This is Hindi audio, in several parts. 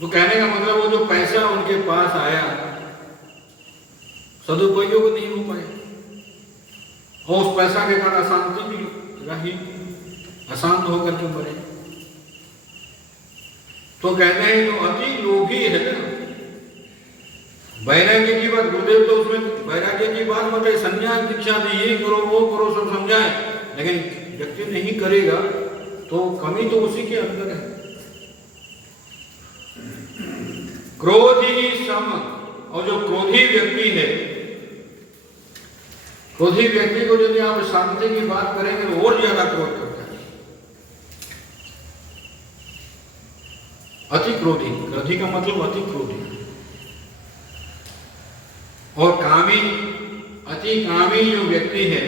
तो कहने का मतलब वो जो पैसा उनके पास आया सदुपयोग नहीं हो पाए और उस पैसा के कारण अशांति भी रही, अशांत होकर के मरे। तो कहते हैं जो अति लोभी है ना, वैराग्य की बात गुरुदेव तो उसमें वैराग्य की बात बताए, संन्यास दीक्षा दी, ये करो वो करो सब समझाए, लेकिन व्यक्ति नहीं करेगा तो कमी तो उसी के अंदर है। क्रोधी सम, और जो क्रोधी व्यक्ति है, क्रोधी व्यक्ति को यदि आप शांति की बात करेंगे तो और ज्यादा क्रोध करता है। अति क्रोधी, क्रोधी का मतलब अति क्रोधी। और कामी, अति कामी जो व्यक्ति है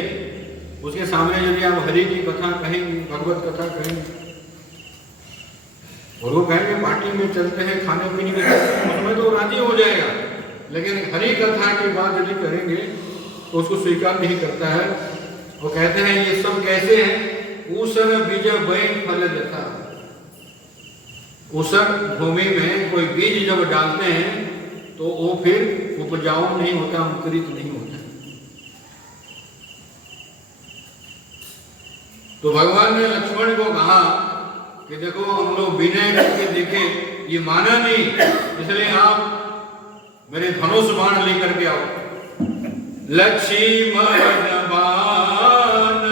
उसके सामने यदि आप हरि की कथा कहेंगे, भगवत कथा कहेंगे और वो कहेंगे पार्टी में चलते हैं, खाने पीने में उसमें तो राजी हो जाएगा, लेकिन हरि कथा की बात यदि करेंगे तो उसको स्वीकार नहीं करता है। वो कहते हैं ये सब कैसे हैं, ऊसर बीज बैन फल देता। ऊसर भूमि में कोई बीज जब डालते हैं तो वो फिर उपजाऊ नहीं होता, अंकुरित नहीं होता। तो भगवान ने लक्ष्मण को कहा कि देखो हम लोग विनय करके देखे, ये माना नहीं, इसलिए आप मेरे धनुष बाण लेकर के आओ। लक्ष्मण बाण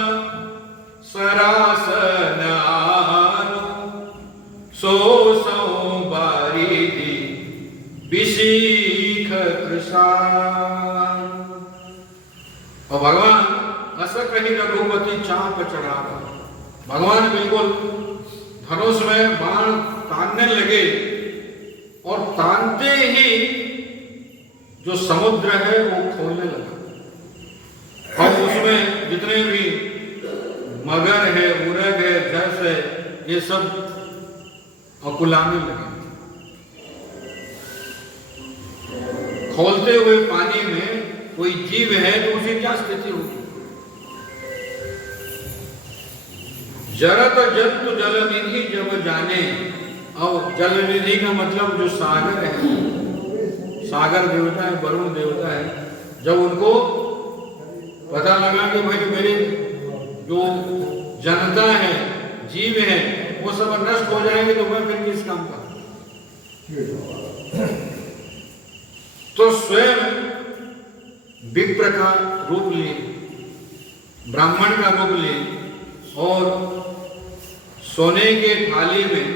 सरासन सो सो बारिधि विशीख कृषाण। और भगवान अस कही रघुपति चाप चढ़ा, भगवान बिल्कुल धनुष में बाण तानने लगे और तानते ही जो समुद्र है वो खोलने लगा और उसमें जितने भी मगर है, उरग है, जस है, ये सब अकुलाने लगे। खोलते हुए पानी में कोई जीव है तो उसे क्या स्थिति होगी। जरत जंतु जलनिधि जब जाने, और जलनिधि का मतलब जो सागर है, सागर देवता है, वरुण देवता है, जब उनको पता लगा कि भाई मेरे जो जनता है, जीव है, वो सब नष्ट हो जाएंगे तो मैं फिर किस काम का। तो स्वयं विप्र का रूप लिए, ब्राह्मण का रूप लिए और सोने के थाली में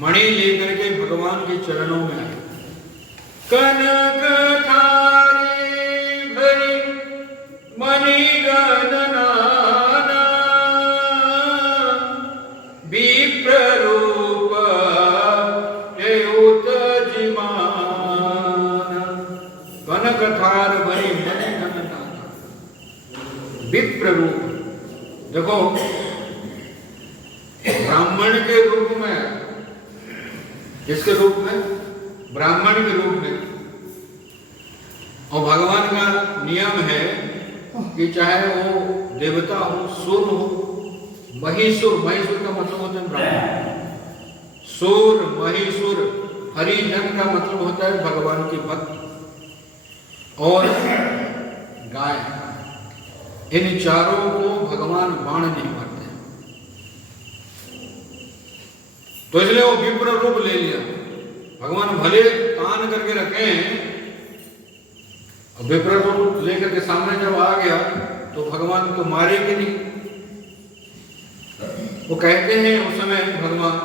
मणि लेकर के भगवान के चरणों में आए। कनक थारी भरी मणि गणनाना विप्र रूप एउत जिमान। कनक थार भरी मणि गणनाना विप्र रूप, देखो ब्राह्मण के रूप में, किसके रूप में, ब्राह्मण के रूप में। और भगवान का नियम है कि चाहे वो देवता हो, सुर हो, महिषुर, महिषुर का मतलब होता है ब्राह्मण, सुर, महिषुर, हरिजन का मतलब होता है भगवान की भक्त, और गाय, इन चारों को भगवान बाण नहीं मारते। तो इसलिए वो विप्र रूप ले लिया। भगवान भले तान करके रखे हैं, विप्र रूप लेकर के सामने जब आ गया तो भगवान को मारेंगे नहीं। वो कहते हैं उस समय भगवान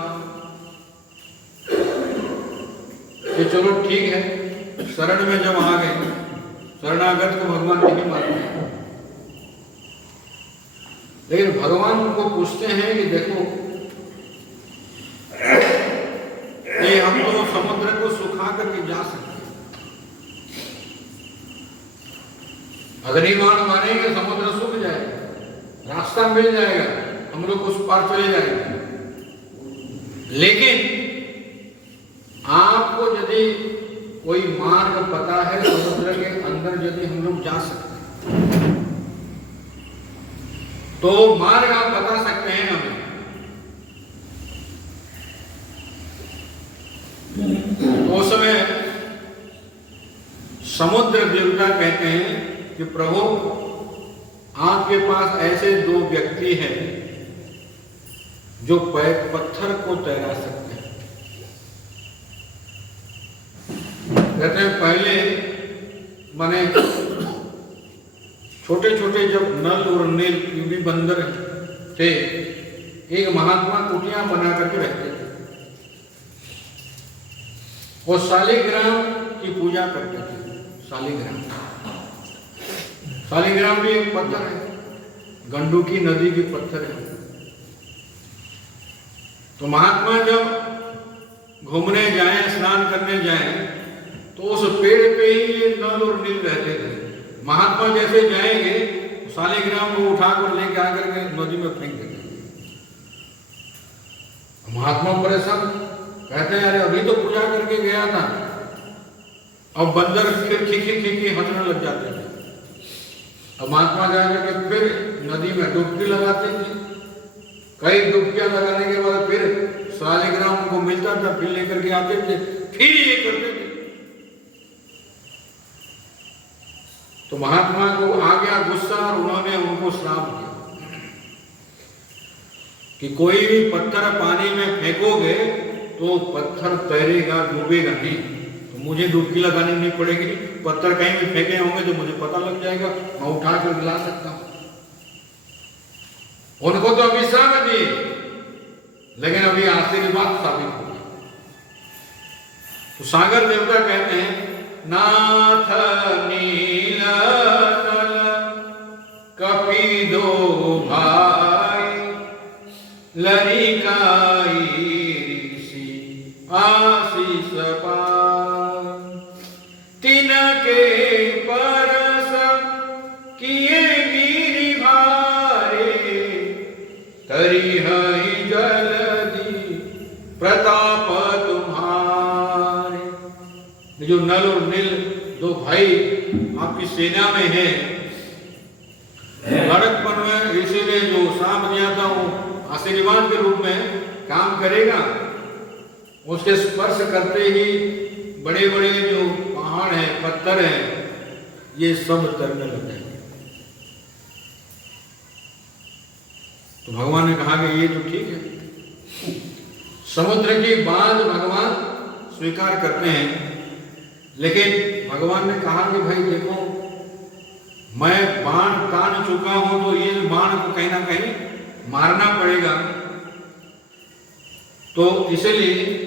कि चलो ठीक है, शरण में जब आ गए, शरणागत को भगवान नहीं मारते, लेकिन भगवान उनको पूछते हैं कि देखो ये हम तो समुद्र को सुखा करके जा सकते हैं, अग्निबाण मारेंगे समुद्र सूख जाएगा, रास्ता मिल जाएगा, हम लोग उस पार चले जाएंगे। लेकिन आपको यदि कोई मार्ग पता है समुद्र के अंदर यदि हम लोग जा सकते हैं तो मार्ग आप बता सकते हैं हमें। समुद्र देवता कहते हैं कि प्रभु आपके पास ऐसे दो व्यक्ति हैं जो पत्थर को तैरा सकते हैं। कहते हैं पहले माने छोटे छोटे जब नल और नील भी बंदर थे, एक महात्मा कुटिया बना करके रहते थे और शालिग्राम की पूजा करते थे। शालिग्राम भी एक पत्थर है, गंडकी नदी की पत्थर है। तो महात्मा जब घूमने जाएं, स्नान करने जाएं, तो उस पेड़ पे ही ये नल और नील रहते थे। महात्मा जैसे जाएंगे शालिग्राम को उठाकर लेके आकर के नदी में फेंक देते। महात्मा परेशान, कहते हैं अरे अभी तो पूजा करके गया था, अब बंदर फिर खिखी हंसने लग जाते थे। अब महात्मा जाकर के फिर नदी में डुबकी लगाते थे। कई डुबकियां लगाने के बाद फिर शालिग्राम को मिलता था, फिर लेकर के आते थे, फिर ये करते थे। तो महात्मा को आ गया गुस्सा और उन्होंने उनको श्राप दिया कि कोई भी पत्थर पानी में फेंकोगे तो पत्थर तैरेगा, डूबेगा नहीं। तो मुझे डुबकी लगानी नहीं पड़ेगी, पत्थर कहीं भी फेंके होंगे तो मुझे पता लग जाएगा, मैं उठा कर ला सकता हूं। उनको तो अभिशाप दिए, लेकिन अभी आशीर्वाद साबित हो गया। तो सागर देवता कहते हैं नाथ नील नल कपि दो भाई लरिकाई ऋषि आशीष पाए तिनके परस किए गिरि भारे तरी हई जलधि प्रताप तुम्हारे। जो नल और नील दो भाई आपकी सेना में हैं, लड़कपन में ऋषि ने जो शाप दिया था वो आशीर्वाद के रूप में काम करेगा। उसके स्पर्श करते ही बड़े बड़े जो पहाड़ हैं, पत्थर हैं, ये सब तैरने लग जाएंगे। तो भगवान ने कहा कि ये तो ठीक है। समुद्र की बात भगवान स्वीकार करते हैं, लेकिन भगवान ने कहा कि भाई देखो, मैं बाण तान चुका हूं तो ये बाण को कहीं ना कहीं मारना पड़ेगा। तो इसलिए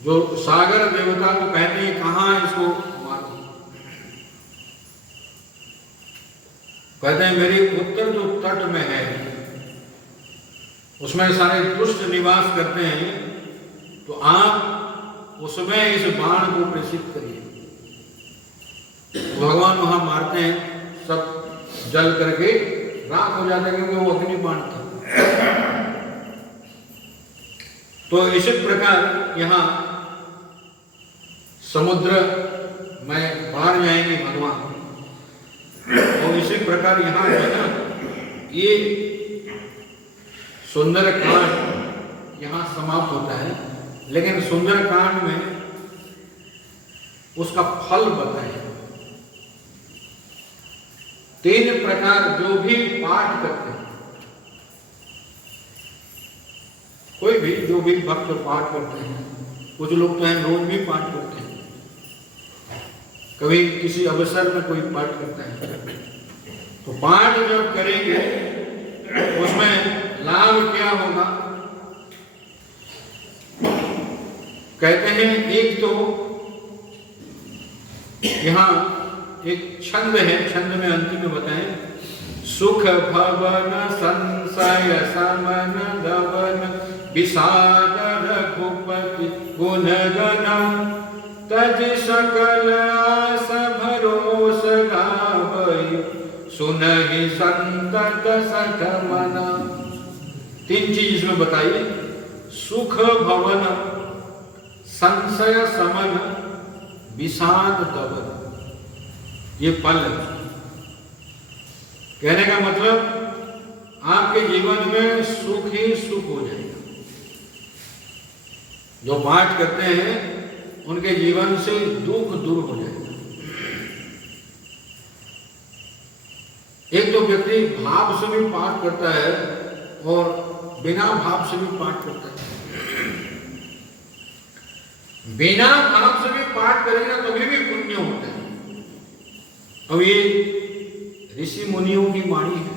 जो सागर देवता को कहते हैं कहां इसको मारो, कहते हैं मेरी उत्तर जो तट में है उसमें सारे दुष्ट निवास करते हैं, तो आप उसमें इस बाण को प्रेषित करिए। भगवान वहां मारते हैं, सब जल करके राख हो जाते हैं, क्योंकि वो अग्नि बाण था। तो इसी प्रकार यहाँ समुद्र में बाहर जाएंगे भगवान, और इसी प्रकार यहाँ जो है ना, ये सुंदर कांड यहाँ समाप्त होता है। लेकिन सुंदर कांड में उसका फल बताया। 3 प्रकार जो भी पाठ करते हैं, कोई भी जो भी भक्त पाठ करते हैं, कुछ लोग तो हैं रोज भी पाठ करते हैं, कभी किसी अवसर में कोई पाठ करता है। तो पाठ जब करेंगे उसमें लाभ क्या होगा? कहते हैं एक तो यहाँ एक छंद है, छंद में अंतिम में बताएं, सुख भवन संशय समन धवन विषाद रघुपति गुण गण तज सकल आस भरोस गावई सुनहि संतत सठ मना। 3 चीज इसमें बताइए, सुख भवन, संशय समन, विषाद दवन, ये फल है। कहने का मतलब आपके जीवन में सुख ही सुख हो जाएगा। जो पाठ करते हैं उनके जीवन से दुख दूर हो जाएगा। एक तो व्यक्ति भाव से भी पाठ करता है और बिना भाव से भी पाठ करता है। बिना भाव से भी पाठ करेगा तभी भी पुण्य होता है। अब ये ऋषि मुनियों की वाणी है,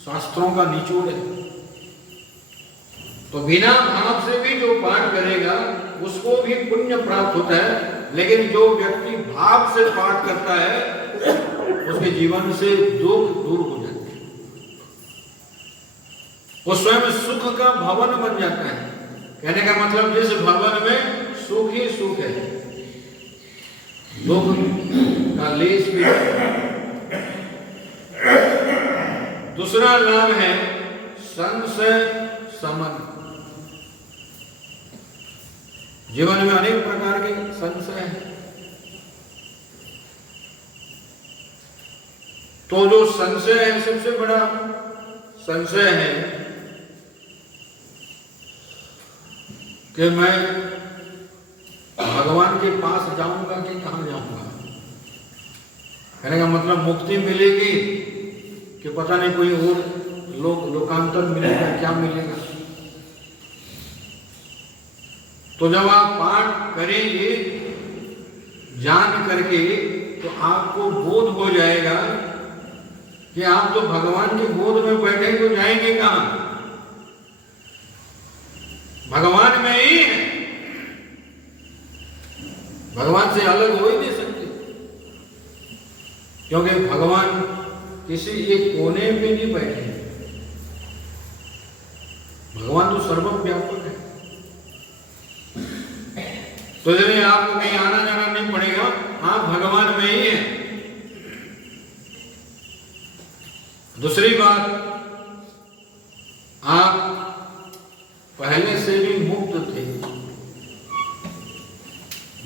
शास्त्रों का निचोड़ है। तो बिना भाव से भी जो पाठ करेगा उसको भी पुण्य प्राप्त होता है, लेकिन जो व्यक्ति भाव से पाठ करता है उसके जीवन से दुख दूर हो जाते हैं। वो स्वयं सुख का भवन बन जाता है। कहने का मतलब जिस भवन में सुख ही सुख है, दुख का लेश भी नहीं। दूसरा लाभ है संशय शमन। जीवन में अनेक प्रकार के संशय हैं, तो जो संशय है, सबसे बड़ा संशय है कि मैं भगवान के पास जाऊंगा कि कहां जाऊंगा। कहने का मतलब मुक्ति मिलेगी कि पता नहीं कोई और लोकांतर मिलेगा, क्या मिलेगा। तो जब आप पाठ करेंगे जान करके तो आपको बोध हो जाएगा कि आप तो भगवान के गोद में बैठे तो जाएंगे कहां, भगवान में ही है, भगवान से अलग हो ही नहीं सकते। क्योंकि भगवान किसी एक कोने पे नहीं बैठे, भगवान तो सर्वव्यापक है। तो इसलिए आपको कहीं आना जाना नहीं पड़ेगा, आप भगवान में ही हैं। दूसरी बात, आप पहले से भी मुक्त थे।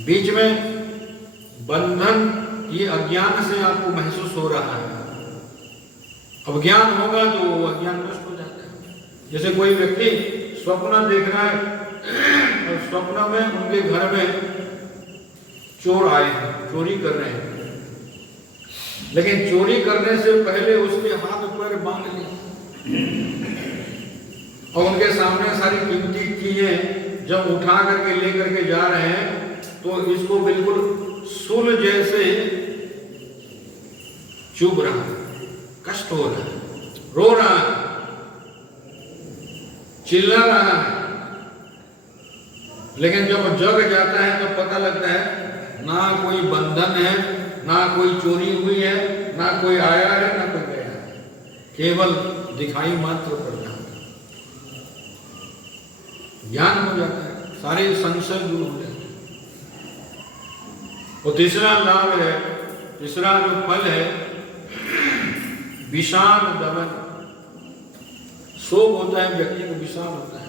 बीच में बंधन, ये अज्ञान से आपको महसूस हो रहा है। अब ज्ञान होगा तो वो अज्ञान नष्ट हो जाता है। जैसे कोई व्यक्ति स्वप्न देख रहा है और स्वप्न में उनके घर में चोर आए हैं, चोरी कर रहे हैं, लेकिन चोरी करने से पहले उसके हाथ पैर बांध लिए और उनके सामने सारी कीमती चीजें जब उठा करके लेकर के जा रहे हैं तो इसको बिल्कुल सूल जैसे चुभ रहा है, कष्ट हो रहा है, रो रहा है, चिल्ला रहा है। लेकिन जब जग जाता है तो पता लगता है ना कोई बंधन है, ना कोई चोरी हुई है, ना कोई आया है, ना कोई गया है, केवल दिखाई मात्र पड़ रहा है। ज्ञान हो जाता है, सारे संशय दूर हो जाते हैं। और तीसरा लाभ है, तीसरा जो फल है विषाद दमन। शोक होता है, व्यक्ति को विषाद होता है,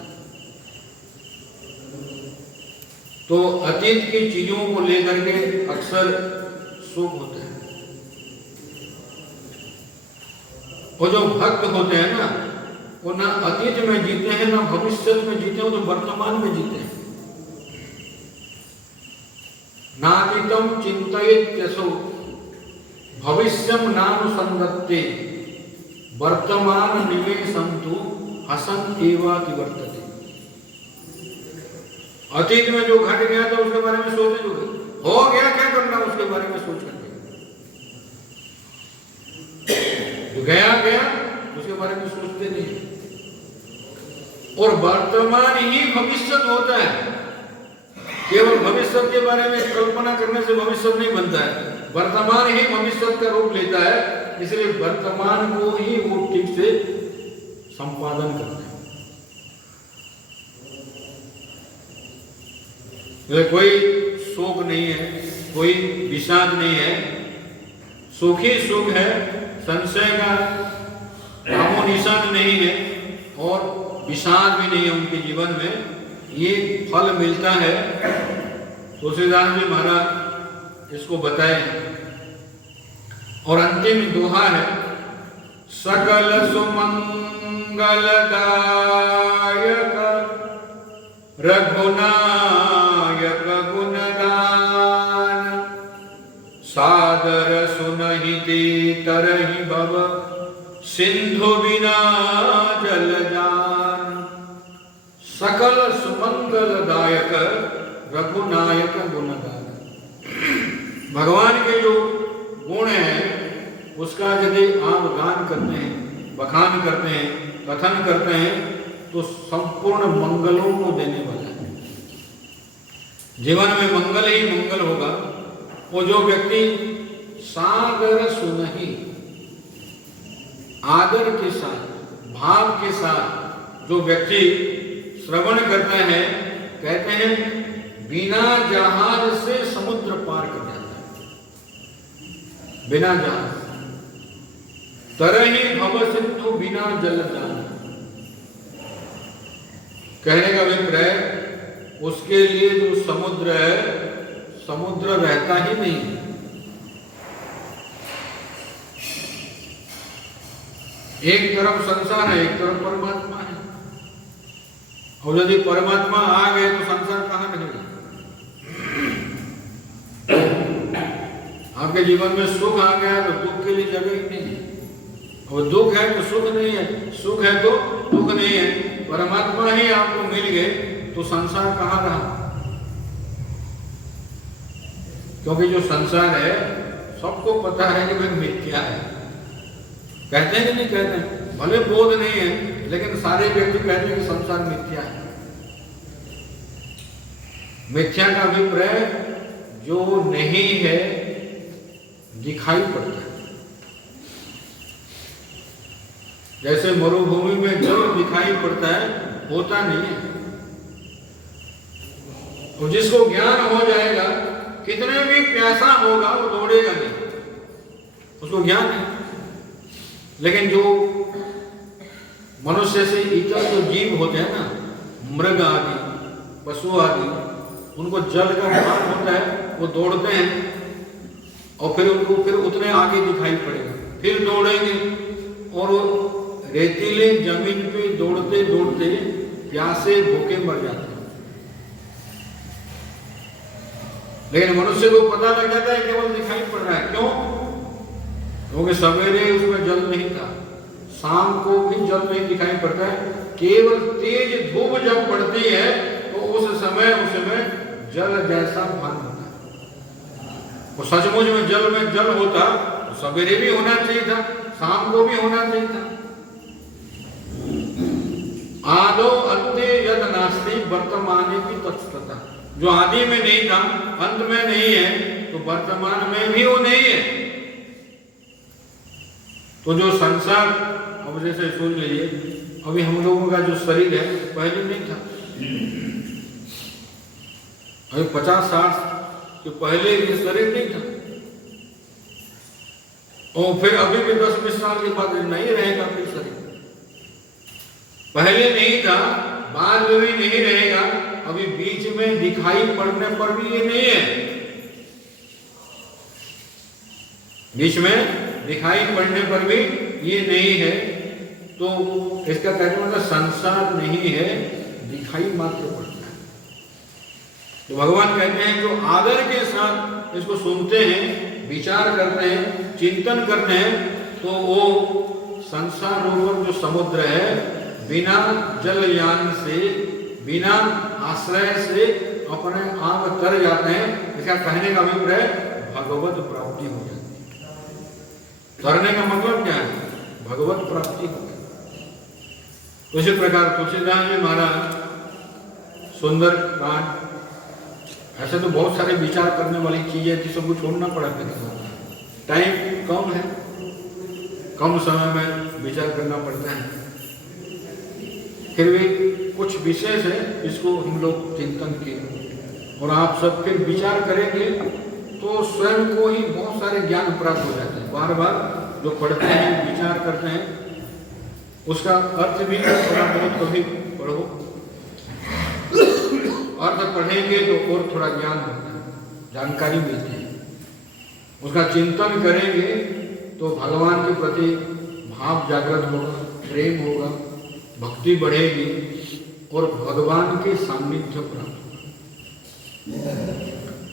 तो अतीत की चीजों को लेकर के अक्सर शोक होता है। और जो भक्त होते हैं ना, वो ना अतीत में जीते हैं ना भविष्य में जीते हैं, तो वर्तमान में जीते हैं। नातीतम चिंतयेत्यसौ भविष्यम नानुसंधत्ते वर्तमान निवेशन्तु हसन एवाति वर्तते। अतीत में जो घट गया था उसके बारे में सोचने जो हो गया, क्या करना उसके बारे में सोच करके, जो गया गया उसके बारे में सोचते नहीं। और वर्तमान ही भविष्य होता है। केवल भविष्य के बारे में कल्पना करने से भविष्य नहीं बनता है, वर्तमान ही भविष्य का रूप लेता है। इसलिए वर्तमान को ही वो ठीक से संपादन करते हैं। कोई शोक नहीं है, कोई विषाद नहीं है, सुख ही सुख है, संशय का नामो निशान नहीं है और विषाद भी नहीं है उनके जीवन में। ये फल मिलता है। तुलसीदास जी महाराज इसको बताए और अंतिम दोहा है, सकल सुमंगलदायक रघुनायक गुणदायक तरहि भव सिंधु बिना जल जान। सकल सुमंगलदायक रघुनायक गुणगान। भगवान के जो गुण हैं उसका यदि आप गान करते हैं, बखान करते हैं, कथन करते हैं तो संपूर्ण मंगलों को देने वाला है। जीवन में मंगल ही मंगल होगा। वो जो व्यक्ति सादर सुनहि, आदर के साथ, भाव के साथ जो व्यक्ति श्रवण करता है, कहते हैं बिना जहाज से समुद्र पार कर जाता है, बिना जहाज। तरहि भव सिंधु बिना जल जान। कहने का अभिप्राय, उसके लिए जो समुद्र है, समुद्र रहता ही नहीं। एक तरफ संसार है, एक तरफ परमात्मा है। और यदि परमात्मा आ गए तो संसार कहां रहेगा? आपके जीवन में सुख आ गया तो दुख के लिए जगह ही नहीं है, और दुख है तो सुख नहीं है, सुख है तो दुख नहीं है। परमात्मा ही आपको मिल गए तो संसार कहां रहा? क्योंकि जो संसार है सबको पता है कि वह मिथ्या है। कहते हैं कि नहीं कहते हैं? भले बोध नहीं है लेकिन सारे व्यक्ति कहते हैं कि संसार मिथ्या है। मिथ्या का अभिप्राय जो नहीं है दिखाई पड़ता है। जैसे मरुभूमि में जल दिखाई पड़ता है, होता नहीं है। और जिसको ज्ञान हो जाएगा, कितने भी प्यासा होगा वो दौड़ेगा नहीं, उसको ज्ञान है। लेकिन जो मनुष्य से इतर जो जीव होते हैं ना, मृग आदि, पशु आदि, उनको जल का ज्ञान होता है, वो दौड़ते हैं और फिर उनको फिर उतने आगे दिखाई पड़ेगा, फिर दौड़ेंगे और वो रेतीले जमीन पे दौड़ते दौड़ते प्यासे भूखे मर जाते हैं। लेकिन मनुष्य को पता लग जाता है केवल दिखाई पड़ रहा है। क्यों? क्योंकि सवेरे उसमें जल नहीं था, शाम को भी जल नहीं दिखाई पड़ता है। केवल तेज धूप जब पड़ती है तो उस समय उसमें जल जैसा भान होता है। वो सचमुच में जल होता तो सवेरे भी होना चाहिए था, शाम को भी होना चाहिए था। आदो अंते यद नास्ति वर्तमाने की तत्सतता। जो आदि में नहीं था, अंत में नहीं है, तो वर्तमान में भी वो नहीं है। तो जो संसार, अब जैसे सुन लीजिए, अभी हम लोगों का जो शरीर है पहले नहीं था। अभी 50-60 के पहले ये शरीर नहीं था, और फिर अभी भी 10-20 साल के बाद नहीं रहेगा फिर शरीर। पहले नहीं था, बाद में भी नहीं रहेगा, अभी बीच में दिखाई पड़ने पर भी ये नहीं है। बीच में दिखाई पड़ने पर भी ये नहीं है, तो इसका कहने मतलब संसार नहीं है, दिखाई मात्र पड़ता है। तो भगवान कहते हैं जो आदर के साथ इसको सुनते हैं, विचार करते हैं, चिंतन करते हैं, तो वो संसार रूप जो समुद्र है, बिना जलयान से, बिना आश्रय से अपने आप तर जाते हैं। इसका कहने का अभिप्राय भगवत प्राप्ति हो जाती है। तरने का मतलब क्या है? भगवत प्राप्ति हो जाती है। उसी प्रकार तुलसीदास जी महाराज सुंदर कांड, ऐसे तो बहुत सारे विचार करने वाली चीजें थी, सबको छोड़ना पड़ा। टाइम कम है, कम समय में विचार करना पड़ता है, फिर भी कुछ विशेष है, इसको हम लोग चिंतन किए और आप सब फिर विचार करेंगे तो स्वयं को ही बहुत सारे ज्ञान प्राप्त हो जाते हैं। बार बार जो पढ़ते हैं, विचार करते हैं, उसका अर्थ भी थोड़ा बहुत कभी पढ़ो, अर्थ पढ़ेंगे तो और थोड़ा ज्ञान होता है, जानकारी मिलती है। उसका चिंतन करेंगे तो भगवान के प्रति भाव जागृत होगा, प्रेम होगा, भक्ति बढ़ेगी और भगवान के सान्निध्य प्राप्त होगा।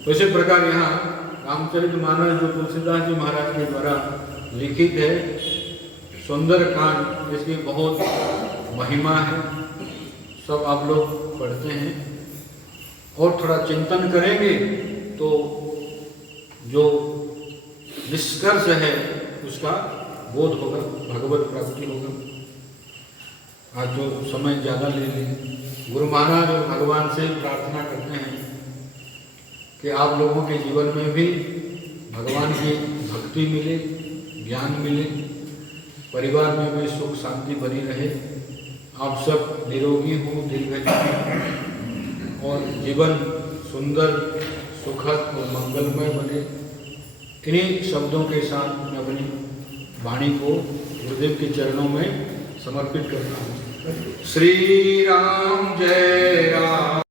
तो इसी प्रकार यहाँ रामचरितमानस जो तुलसीदास जी महाराज के द्वारा लिखित है, सुंदरकांड, इसकी बहुत महिमा है, सब आप लोग पढ़ते हैं और थोड़ा चिंतन करेंगे तो जो निष्कर्ष है उसका बोध होगा, भगवत प्राप्ति होगा। आज जो समय ज़्यादा ले लें, गुरु महाराज और भगवान से प्रार्थना करते हैं कि आप लोगों के जीवन में भी भगवान की भक्ति मिले, ज्ञान मिले, परिवार में भी सुख शांति बनी रहे, आप सब निरोगी हो, दीर्घजीवी और जीवन सुंदर, सुखद और मंगलमय बने। इन्हीं शब्दों के साथ मैं अपनी वाणी को गुरुदेव के चरणों में समर्पित करता हूँ। श्री राम जय राम।